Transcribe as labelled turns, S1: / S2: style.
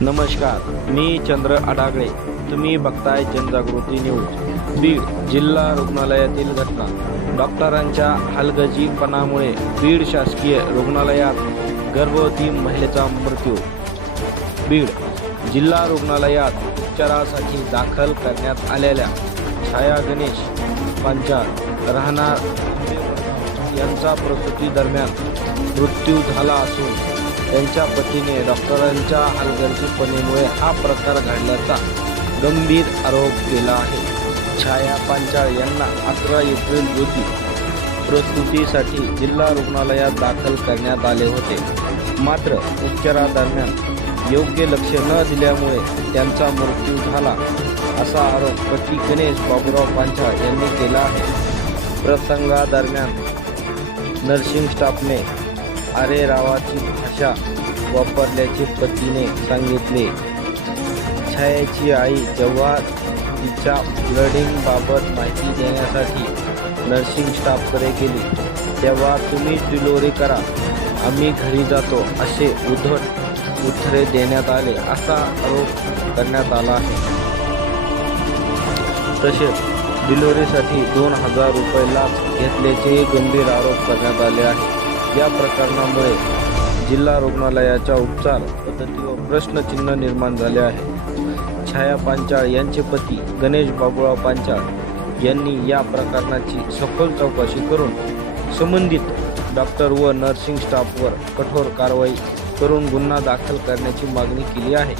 S1: नमस्कार मी चंद्र अडागळे तुम्ही बघताय जनजागृती न्यूज. बीड जिल्हा रुग्णालयातील घटना. डॉक्टरांच्या हलगजीपणामुळे बीड शासकीय रुग्णालयात गर्भवती महिलेचा मृत्यू. बीड जिल्हा रुग्णालयात उपचारासाठी दाखल करण्यात आलेल्या छाया गणेश पांचाळ राहणार यांचा प्रसूती दरम्यान मृत्यू झाला असून त्यांच्या पतीने डॉक्टरांच्या हलगर्जीपणेमुळे हा प्रकार घडल्याचा गंभीर आरोप केला आहे. छाया पांचाळ यांना अकरा एप्रिल रोजी प्रसूतीसाठी जिल्हा रुग्णालयात दाखल करण्यात आले होते. मात्र उपचारादरम्यान योग्य लक्ष न दिल्यामुळे त्यांचा मृत्यू झाला असा आरोप पती गणेश बाबूराव पांचाळ यांनी केला आहे. प्रसंगादरम्यान नर्सिंग स्टाफने अरे रावाची भाषा वापरल्याचे पतीने सांगितले. छायाची आई जेव्हा तिच्या ब्लडिंगबाबत माहिती देण्यासाठी नर्सिंग स्टाफकडे गेली तेव्हा तुम्ही डिलिव्हरी करा आम्ही घरी जातो असे उद्धट उथरे देण्यात आले असा आरोप करण्यात आला आहे. तसेच डिलिव्हरीसाठी दोन हजार रुपये लाभ घेतल्याचेही गंभीर आरोप करण्यात आले आहे या प्रकरणामुळे जिल्हा रुग्णालयाच्या उपचार पद्धतीवर प्रश्नचिन्ह निर्माण झाले आहे. छाया पांचाळ यांचे पती गणेश बाबुराव पांचाळ यांनी या प्रकरणाची सखोल चौकशी करून संबंधित डॉक्टर व नर्सिंग स्टाफवर कठोर कारवाई करून गुन्हा दाखल करण्याची मागणी केली आहे.